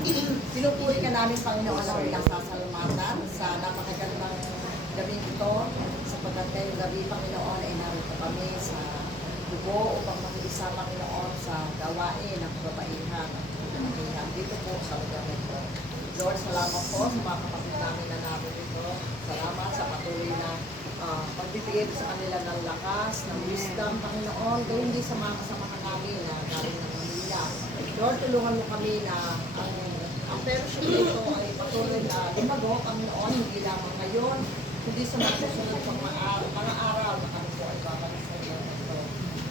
Pinupuri ka namin, Panginoon, ang ilang sasalamatan sa napakagandang gabi ito. Sapagkat ngayong gabi, Panginoon, ay narito kami sa dugo upang makiisa, Panginoon, sa gawain ng kababaihan at kababaihan dito po sa lugar nito. Lord, salamat po sa mga kapatid namin na narito. Salamat sa patuloy na pagbibigay sa kanila ng lakas, ng wisdom, Panginoon, gawin din sa mga kasamahan namin na galing ng Manila. Lord, tulungan mo kami na ang fellowship nito ay patuloy na lumago, Panginoon, hindi lamang ngayon, kundi sa mga susunod pang mga araw na kami po ay babalik sa iyo nito.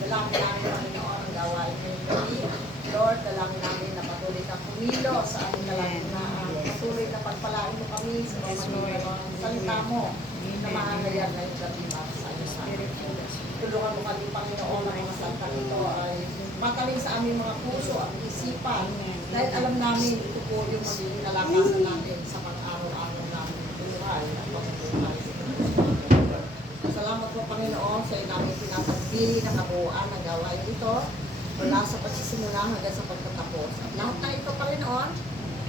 Dalangin namin, Panginoon, ang gawain ngayong gabi. Lord, dalangin namin na patuloy kang pumilo sa aming kalagitnaan. Patuloy na pagpalain mo kami sa pamamagitan ng salita mo na mahalayan ngayong gabi para sa iyo sa amin. Tulungan mo kami, Panginoon, ang mga salita nito ay mataling sa aming mga puso at isipan. Dahil alam namin, ito po yung magiging kalakasan natin sa pang-araw-araw namin buhay at pamumuhay. Salamat po, Panginoon, sa iyo namin pinapagpili na kabuuan ng gawain ito mula sa pagsisimula hanggang sa pagtatapos. At lahat na ito, Panginoon,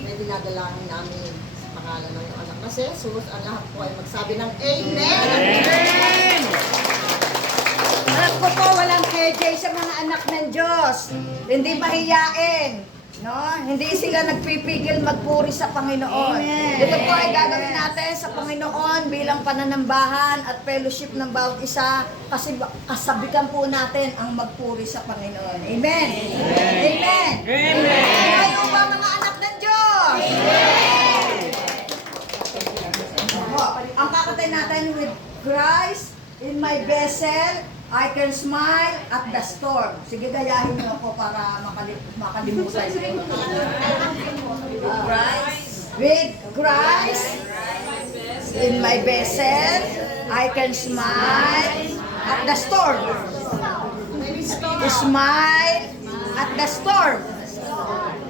may dinadalangin namin sa pangalan ng iyong anak na si Jesus. Ang lahat po ay magsabi ng Amen! Amen! Anak ko po, walang KJ sa mga anak ng Diyos. Hindi mahiyain. No? Hindi sila nagpipigil magpuri sa Panginoon. Amen. Ito po ay gagawin natin sa Panginoon bilang pananambahan at fellowship ng bawat isa kasi kasabikan po natin ang magpuri sa Panginoon. Amen. Amen. Amen. Kayo ba mga anak ng Diyos? Amen. Ang kakatay natin with Christ in my vessel, I can smile at the storm. Sige, gayahin niyo ako para makalimutan niyo. With Christ in my vessel, I can smile at the storm. Smile at the storm.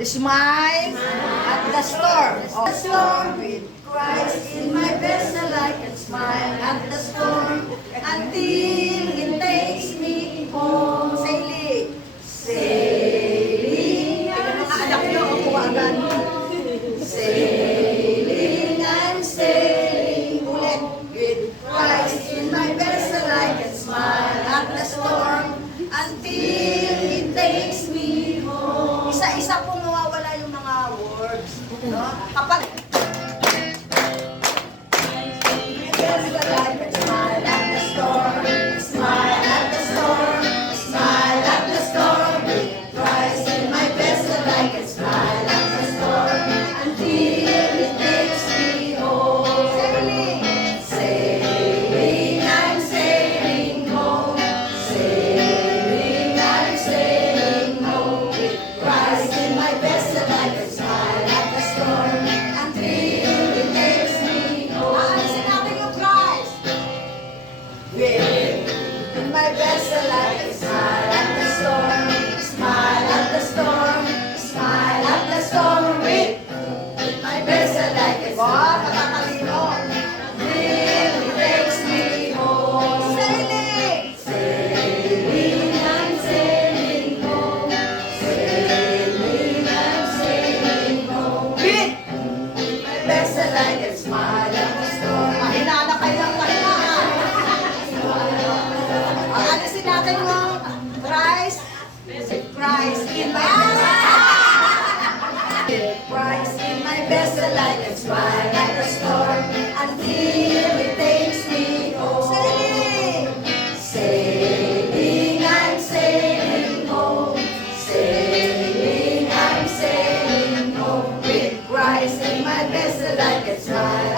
Smile at the storm. The storm with Christ in my vessel, I can smile at the storm until it takes me home. Sailing, sailing. Ito mga anak nyo, ang kuwagan. Sailing, I'm sailing. Ulit. With Christ in my vessel, I can smile at the storm until it takes me home. Isa-isa pong mawawala yung mga words. No? Kapag vessel, I can smile at the storm until it takes me home. Sailing, sailing, I'm sailing home. Sailing, I'm sailing home. With Christ in my vessel, I can smile.